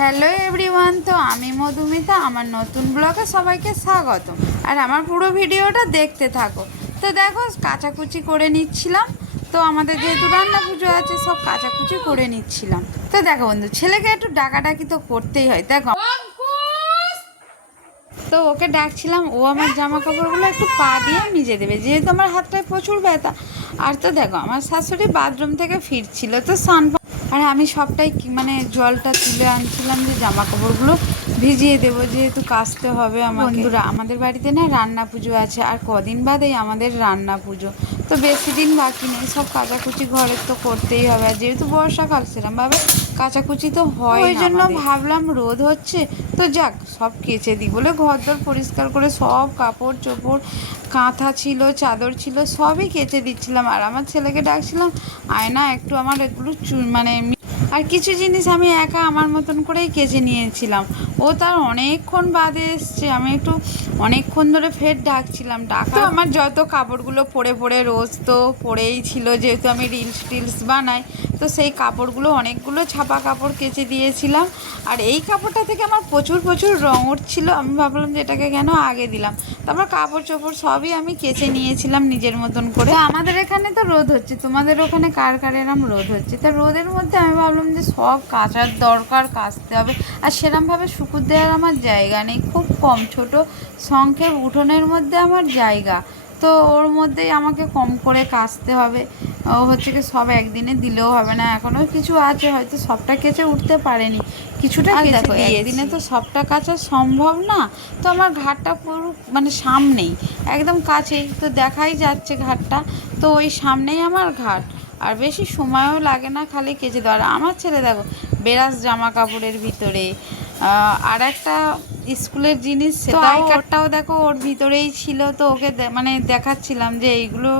Hello everyone, তো আমি মধুমিতা, আমার নতুন ব্লগে সবাইকে স্বাগত আর আমার পুরো ভিডিওটা দেখতে থাকো। তো দেখো, কাচাকুচি করে নিচ্ছিলাম। তো আমাদের যেহেতু রান্না পুজো আছে, সব কাচাকুচি করে নিচ্ছিলাম। তো দেখো বন্ধু, ছেলেকে একটু ডাকাডাকি তো করতেই হয়। দেখো। তো ওকে ডাকছিলাম, ও আমার জামা কাপড়গুলো একটু পা দিয়ে মিজে দেবে। যেহেতু আমার হাতটায় প্রচুর ব্যথা। আর তো দেখো, আমার শাশুড়ি বাথরুম থেকে ফিরছিল। তো স্নান আর আমি সবটাই মানে জলটা তুলে আনছিলাম যে জামা কাপড়গুলো ভিজিয়ে দেবো, যেহেতু কাচতে হবে আমার বন্ধুরা, আমাদের বাড়িতে না রান্না পুজো আছে, আর কদিন বাদেই আমাদের রান্না পুজো। তো বেশি দিন বাকি নেই, সব কাচাকুচি ঘরের তো করতেই হবে। আর যেহেতু বর্ষাকাল সেরকমভাবে কাচাকুচি তো হয় ওই জন্য ভাবলাম রোদ হচ্ছে। তো যাক সব কেচে দিই বলে ঘর দর পরিষ্কার করে সব কাপড় চোপড় কাঁথা ছিল চাদর ছিল সবই কেচে দিচ্ছিলাম। আর আমার ছেলেকে ডাকছিলাম আয়না একটু আমার এগুলো মানে আর কিছু জিনিস আমি একা আমার মতন করেই কেচে নিয়েছিলাম। ও তার অনেকক্ষণ বাদে এসছে। আমি একটু অনেকক্ষণ ধরে ফের ডাকছিলাম। ডাকা তো আমার যত কাপড়গুলো পরে পরে রোজ তো পরেই ছিল। যেহেতু আমি রিলস টিলস বানাই তো সেই কাপড়গুলো, অনেকগুলো ছাপা কাপড় কেচে দিয়েছিলাম। আর এই কাপড়টা থেকে আমার প্রচুর প্রচুর রঙ উঠছিল। আমি ভাবলাম যে এটাকে কেন আগে দিলাম? তারপর কাপড় চোপড় সবই আমি কেচে নিয়েছিলাম নিজের মতন করে। আমাদের এখানে তো রোদ হচ্ছে। তোমাদের ওখানে কার কার এরম রোদ হচ্ছে? তা রোদের মধ্যে আমি ভাবলাম যে সব কাচার দরকার, কাচতে হবে। আর সেরমভাবে শুকুর দেওয়ার আমার জায়গা নেই। খুব কম, ছোট সংক্ষেপ উঠোনের মধ্যে আমার জায়গা। তো ওর মধ্যেই আমাকে কম করে কাচতে হবে। ও হচ্ছে কি সব একদিনে দিলেও হবে না। এখনও কিছু আছে হয়তো সবটা কেচে উঠতে পারেনি। কিছুটা দেখো। একদিনে তো সবটা কাচা সম্ভব না তো আমার ঘাটটা পুরো মানে সামনেই একদম কাছেই তো দেখাই যাচ্ছে ঘাটটা। তো ওই সামনেই আমার ঘাট আর বেশি সময়ও লাগে না খালি কেচে দেওয়ার। আমার ছেলে দেখো বেরাস জামা কাপড়ের ভিতরে আর একটা স্কুলের জিনিস আই কার্ডটাও দেখো ওর ভিতরেই ছিল তো ওকে মানে দেখাচ্ছিলাম যে এইগুলো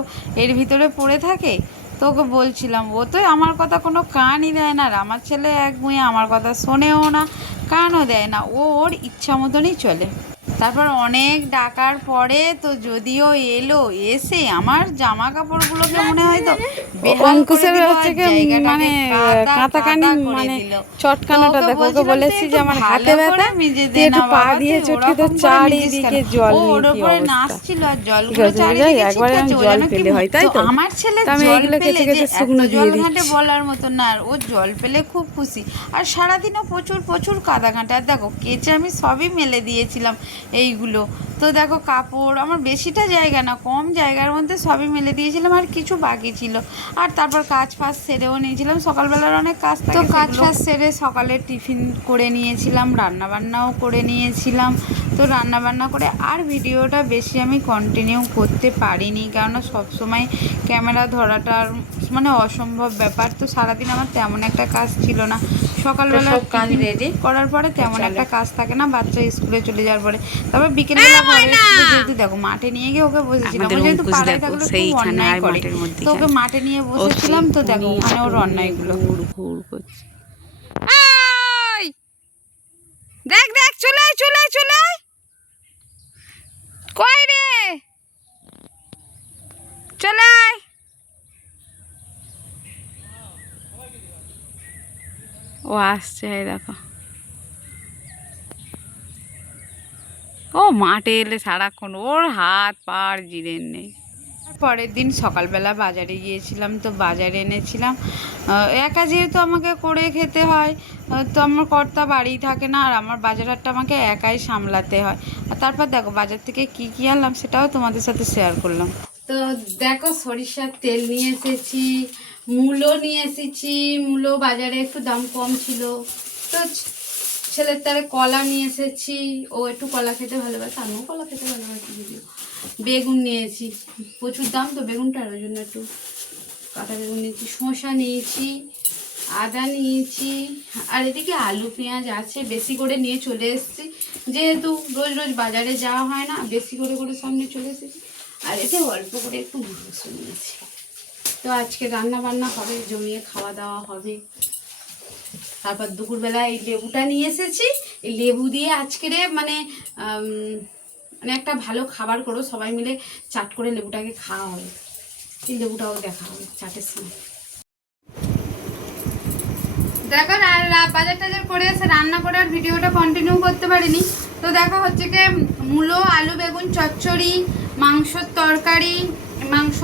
এর ভিতরে পড়ে থাকে। তো ওকে বলছিলাম ও তো আমার কথা কোনো কানই দেয় না। আর আমার ছেলে এক মেয়ে, আমার কথা শোনেও না, কানও দেয় না। ও ওর ইচ্ছা মতনই চলে। তারপর অনেক ডাকার পরে তো যদিও এলো এসে আমার জামা কাপড়গুলোকে মনে হয় তো অঙ্কুশের হচ্ছে মানে কাদা কাঁথাকানি মানে চটকানোটা দেখো ওকে বলেছি যে আমার হাতে ব্যথা তুই একটু না পা দিয়ে চটকে তো চারিদিকে জল ওর উপরে নাচছিল আর জলগুলো চারিদিকে? একবারে আমি জল হয়, তাই তো? আমার ছেলে আমি কেচে কেচে যে শুকনো দিয়ে জল বলার মতো না আর ও জল পেলে খুব খুশি। আর সারাদিনও প্রচুর প্রচুর কাদা আর দেখো কেচে আমি সবই মেলে দিয়েছিলাম। এইগুলো। তো দেখো কাপড় আমার বেশিটা জায়গা না কম জায়গার মধ্যে সবই মেলে দিয়েছিলাম আর কিছু বাকি ছিল। আর তারপর কাজ ফাজ সেরেও নিয়েছিলাম সকালবেলার অনেক কাজ তো কাজ ফাজ সেরে সকালে টিফিন করে নিয়েছিলাম রান্না বান্নাও করে নিয়েছিলাম। তো রান্না বান্না করে আর ভিডিওটা বেশি আমি কন্টিনিউ করতে পারিনি কেননা সবসময় ক্যামেরা ধরাটার মানে অসম্ভব ব্যাপার। তো সারাদিন আমার তেমন একটা কাজ ছিল না। সকালবেলা সব কাজ ready? করার পরে তেমন একটা কাজ থাকে না বাচ্চা স্কুলে চলে যাওয়ার পরে। তারপর বিকেলবেলা ঘরে যেহেতু দেখো মাঠে নিয়ে গিয়ে ওকে বসেছিলাম যেহেতু পাড়ায় থাকলে খুব অন্যায় করে। তো ওকে মাঠে নিয়ে বসেছিলাম তো দেখো ওখানে ওর অন্যায়গুলো ঘুর ঘুর করছে। দেখ দেখ চলে আয়, চলে চলে আয়। কই রে চলে আয়। ও আসছে, এই দেখো। ও, মাঠে এলে সারাক্ষণ ওর হাত পাড় জিরেন নেই। পরের দিন সকালবেলা বাজারে গিয়েছিলাম, তো বাজারে এনেছিলাম। একা যেহেতু আমাকে করে খেতে হয় তো আমার কর্তা বাড়ি থাকে না, আর আমার বাজার হাটটা আমাকে একাই সামলাতে হয়। আর তারপর দেখো, বাজার থেকে কি কি আনলাম সেটাও তোমাদের সাথে শেয়ার করলাম। তো দেখো সরিষার তেল নিয়ে এসেছি মূলো নিয়ে এসেছি মূলো বাজারে একটু দাম কম ছিল। তো ছেলের তারে কলা নিয়ে এসেছি, ও একটু কলা খেতে ভালোবাসে, আমিও কলা খেতে ভালোবাসি যদিও। বেগুন নিয়েছি প্রচুর দাম তো বেগুনটার ওই জন্য একটু কাঁটা বেগুন নিয়েছি, শসা নিয়েছি, আদা নিয়েছি, আর এদিকে আলু, পেঁয়াজ আছে, বেশি করে নিয়ে চলে এসেছি। যেহেতু রোজ রোজ বাজারে যাওয়া হয় না, বেশি করে করে সামনে চলে এসেছি। আর এতে অল্প করে একটু মাংস নিয়েছি তো আজকে রান্না বান্না হবে, জমিয়ে খাওয়া দাওয়া হবে। তারপর দুপুরবেলা এই লেবুটা নিয়ে এসেছি। এই লেবু দিয়ে আজকের মানে মানে একটা ভালো খাবার করো, সবাই মিলে চাট করে লেবুটাকে খাওয়া হবে। এই লেবুটাও দেখা হবে চাটের সময়। দেখো বাজার টাজার করে এসে রান্না করার ভিডিওটা কন্টিনিউ করতে পারিনি। তো দেখো হচ্ছে কি, মূলো, আলু, বেগুন, চচ্চড়ি, মাংসর তরকারি, মাংস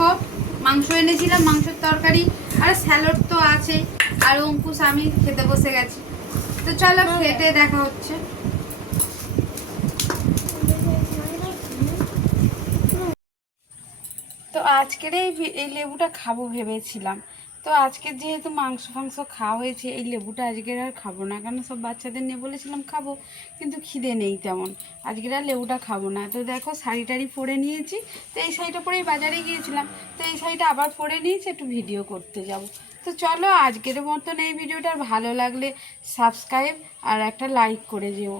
মাংস এনেছিলাম, মাংসের তরকারি, আর স্যালাড তো আছে, আর অঙ্কুশ আমি খেতে বসে গেছি। তো চলো খেতে দেখা হচ্ছে। তো আজকের এই লেবুটা খাব ভেবেছিলাম। তো আজকে যেহেতু মাংস ফাংস খাওয়া হয়েছে, এই লেবুটা আজকের আর খাব না কারণ সব বাচ্চাদের নিয়ে বলেছিলাম খাব, কিন্তু খিদে নেই তেমন। আজকের আর লেবুটা খাব না। তো দেখো শাড়ি টাড়ি পরে নিয়েছি, তো এই শাড়িটা পরেই বাজারে গিয়েছিলাম, তো এই শাড়িটা আবার পরে নিয়েছি, একটু ভিডিও করতে যাব। তো চলো আজকের মতন এই ভিডিওটা ভালো লাগলে সাবস্ক্রাইব আর একটা লাইক করে যেও।